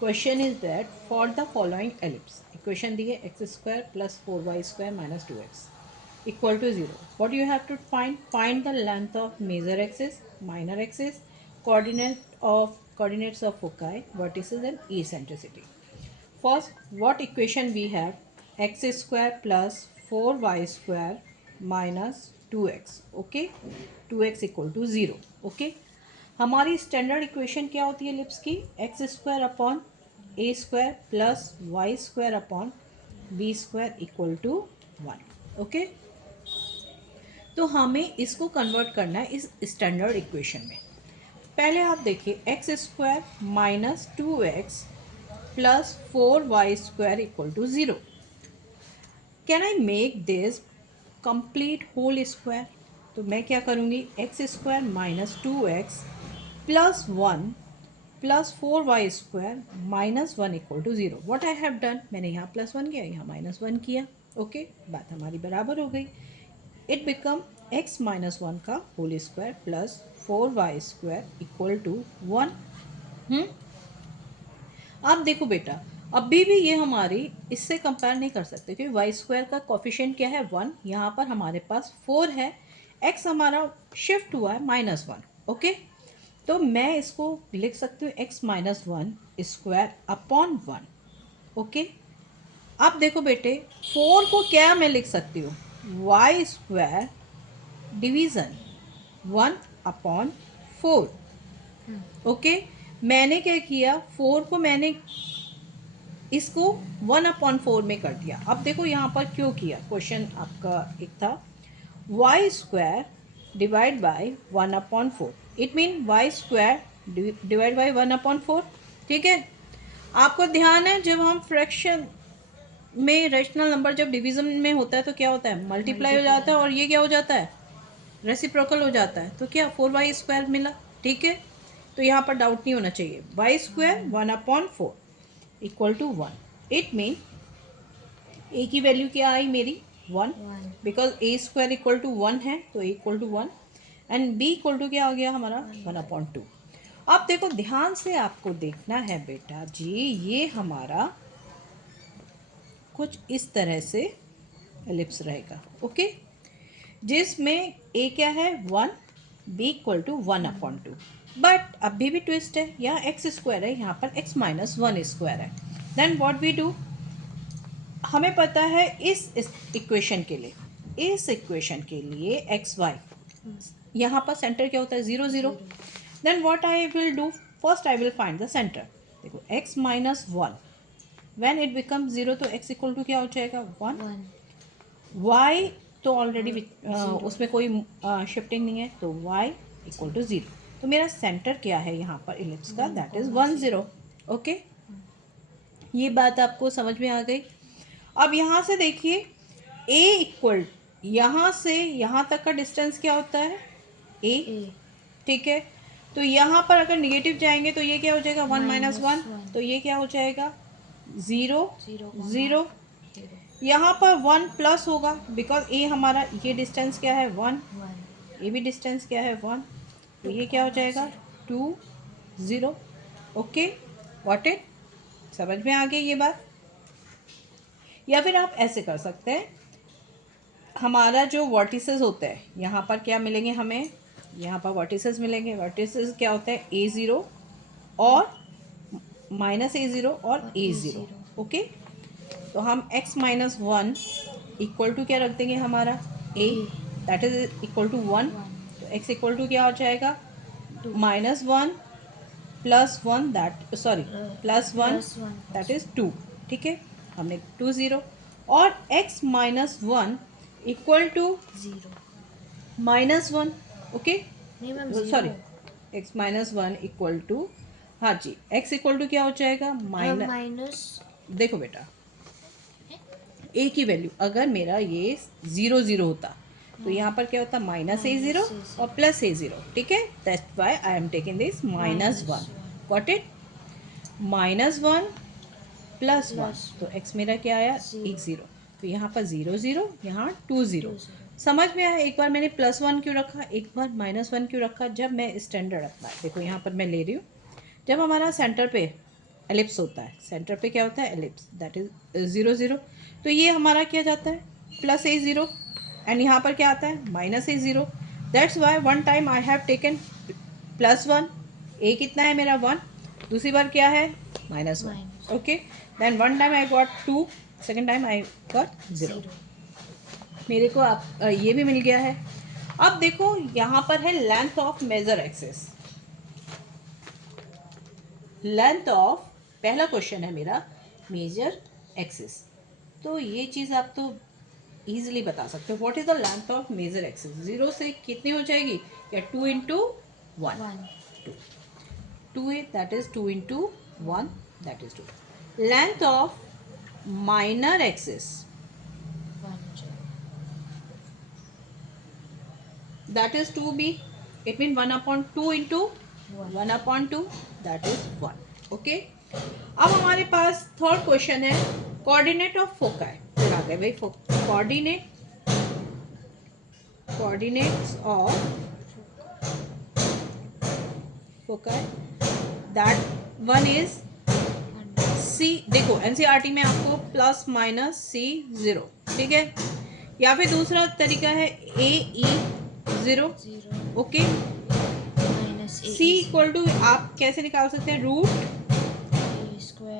Question is that for the following ellipse, equation दी है X square plus 4y² minus 2x equal to 0. What you have to find? Find the length of major axis, minor axis, coordinates of foci, vertices and eccentricity. First, what equation we have? X square plus 4y square minus 2x. Okay, 2x equal to 0. Okay, हमारी standard equation क्या होती है ellipse की? X square upon a square plus y square upon b square equal to 1. Okay, तो हमें इसको convert करना है इस स्टैंडर्ड इक्वेशन में. पहले आप देखिए, x square minus 2x plus 4y² equal to 0. Can I make this complete whole square? तो मैं क्या करूँगी, x square minus 2x plus 1 plus 4y² minus 1 equal to 0. What I have done, मैंने यहाँ +1 किया, यहाँ -1 किया. ओके, बात हमारी बराबर हो गई. इट बिकम x माइनस 1 का whole square plus 4y² equal to 1. अब देखो बेटा, अभी भी ये हमारी इससे कंपेयर नहीं कर सकते क्योंकि वाई स्क्वायर का कोफिशिएंट क्या है 1. यहाँ पर हमारे पास 4 है, x हमारा शिफ्ट हुआ है -1. ओके, तो मैं इसको लिख सकती हूँ x minus 1 square upon 1. Okay, अब देखो बेटे, 4 को क्या मैं लिख सकती हूँ, y square division 1 upon 4. Okay, मैंने क्या किया, 4 को मैंने इसको 1 अपॉन 4 में कर दिया. अब देखो यहाँ पर क्यों किया, क्वेश्चन आपका एक था y square divide by 1 upon 4. It mean y square divide by 1 upon 4. ठीक है, आपको ध्यान है जब हम फ्रैक्शन में रेशनल नंबर जब डिवीजन में होता है तो क्या होता है, मल्टीप्लाई हो जाता है और ये क्या हो जाता है, रेसिप्रोकल हो जाता है. तो क्या 4y² मिला. ठीक है, तो यहाँ पर डाउट नहीं होना चाहिए. Y square 1 upon 4 equal to 1. It mean A की वैल्यू क्या आई मेरी 1, because A square equal to 1 है तो A equal to 1 and B equal to क्या हो गया हमारा 1 अपॉन 2. अब देखो ध्यान से आपको देखना है बेटा जी, ये हमारा कुछ इस तरह से एलिप्स रहेगा. ओके, जिसमें ए क्या है 1, b equal to 1 upon 2. But अभी भी ट्विस्ट है, यहाँ एक्स स्क्वायर है, यहाँ पर एक्स माइनस 1 स्क्वायर है. देन व्हाट वी डू, हमें पता है इस इक्वेशन के लिए, इस इक्वेशन के लिए एक्स वाई, यहाँ पर सेंटर क्या होता है 0 0. Then what I will do, first I will find the centre. देखो X minus 1 when it become 0 तो x इक्वल टू क्या हो जाएगा 1. y तो ऑलरेडी उसमें कोई शिफ्टिंग नहीं है तो y इक्वल टू 0. तो मेरा सेंटर क्या है यहाँ पर इलिप्स का, दैट इज 1 0. ओके, ये बात आपको समझ में आ गई. अब यहाँ से देखिए a इक्वल, यहाँ से यहाँ तक का डिस्टेंस क्या होता है a. ठीक है, तो यहाँ पर अगर निगेटिव जाएंगे तो ये क्या हो जाएगा 1 माइनस 1, तो ये क्या हो जाएगा 0 0. यहाँ पर 1 प्लस होगा बिकॉज ए हमारा ये डिस्टेंस क्या है 1, ये भी डिस्टेंस क्या है 1, तो ये क्या हो जाएगा 2 0. ओके, व्हाट इट, समझ में आ गई ये बात. या फिर आप ऐसे कर सकते हैं, हमारा जो वर्टिसेस होता है यहाँ पर क्या मिलेंगे हमें, यहाँ पर वर्टिसेस मिलेंगे. वर्टिसेस क्या होता है A0 और -A0 और A0. ओके, तो हम x माइनस 1 इक्वल टू क्या रख देंगे हमारा a, that is equal to 1. तो x इक्वल टू क्या हो जाएगा -1 plus 1, that sorry plus 1 that is 2. ठीक है, हमने 2 0 और x minus 1 equal to -1. Okay, sorry x minus 1 equal to, हाँ जी, x इक्वल टू क्या हो जाएगा माइनस, देखो बेटा a की वैल्यू अगर मेरा ये 0 0 होता तो यहाँ पर क्या होता -A0 और +A0. ठीक है, that's why I am taking this -1. Got it, -1 +1, तो x मेरा क्या आया 1 0. तो यहाँ पर 0 0, यहाँ 2 0. समझ में आया. एक बार मैंने +1 क्यों रखा, एक बार -1 क्यों रखा, जब मैं स्टैंडर्ड अपना, देखो यहाँ पर मैं ले रही हूँ, जब हमारा सेंटर पे एलिप्स होता है, सेंटर पे क्या होता है, एलिप्स, दैट इज 0 0। तो ये हमारा क्या जाता है प्लस ए 0 एंड यहाँ पर क्या आता है minus a 0। That's why one time I have taken plus 1, a कितना है मेरा 1, दूसरी बार क्या है minus 1। Okay, then one time I got 2, second time I got 0। मेरे को आप ये भी मिल गया है। अब देखो यहाँ पर है length of major axis, length of, पहला क्वेश्चन है मेरा मेजर एक्सिस। तो ये चीज़ आप तो इजीली बता सकते हो, what is the length of major axis, 0 से कितनी हो जाएगी, या 2 into 1, 2 that is 2 into 1 that is 2। Length of minor axis that is 2b, it means 1 upon 2 into 1 upon 2 that is 1। okay, अब हमारे पास थर्ड क्वेश्चन है कोऑर्डिनेट ऑफ फोकाई। फिर आ गए भाई coordinates of foci, that one is c. देखो NCERT में आपको प्लस माइनस सी 0, ठीक है, या फिर दूसरा तरीका है a e 0। Okay, c equal to आप कैसे निकाल सकते हैं, root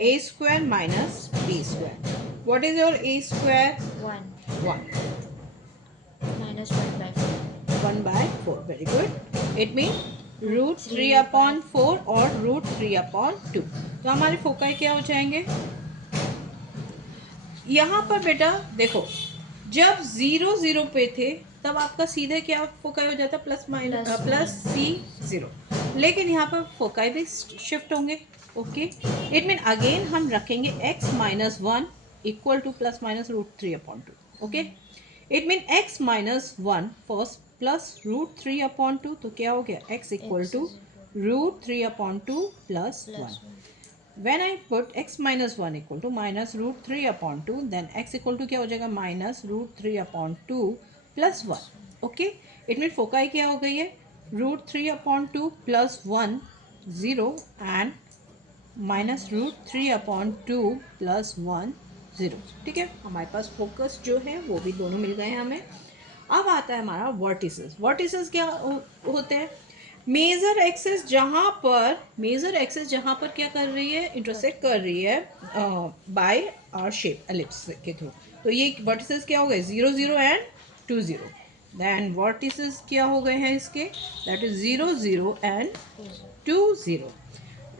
a square minus b square. What is your a square, 1 minus 1 by 4। Very good, it mean root 3 upon 4 और रूट 3 अपॉन 2। तो हमारे फोकाई क्या हो जाएंगे यहाँ पर बेटा, देखो जब 0 0 पे थे तब आपका सीधे क्या फोकाई हो जाता प्लस माइनस प्लस सी 0, लेकिन यहाँ पर फोकाई भी शिफ्ट होंगे। ओके, इट मीन अगेन हम रखेंगे x minus 1 equal to plus minus root 3 upon 2। Okay, it mean x minus 1 first plus root 3 upon 2, तो क्या हो गया x equal to root 3 upon 2 plus 1। When I put x minus 1 equal to minus root 3 upon 2, then x equal to क्या हो जाएगा minus root 3 upon 2 plus 1। Okay, it mean foci क्या हो गई है root 3 upon 2 plus 1 0 and minus root 3 upon 2 plus 1 0। ठीक है, हमारे पास फोकस जो है वो भी दोनों मिल गए हैं हमें। अब आता है हमारा वर्टिसेस। वर्टिसेस क्या होते हैं, मेजर एक्सिस जहाँ पर क्या कर रही है, इंटरसेक्ट कर रही है बाय आवर शेप एलिप्स के थ्रू। तो ये वर्टिसेस क्या हो गए 0 0 एंड 2 0। देन वर्टिसेस क्या हो गए हैं इसके, that is 0 0 and 2 0।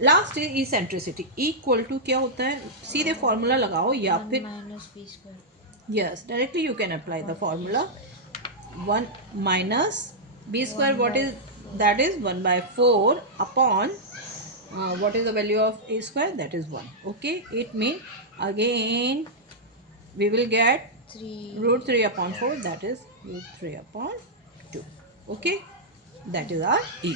Last is eccentricity, equal to क्या होता है, सीधे फॉर्मूला लगाओ या फिर yes directly you can apply the formula 1 minus b square, what is that is 1 by 4 upon what is the value of a square, that is 1। okay, it means again we will get root 3 upon 4, that is root 3 upon 2। okay, that is our E।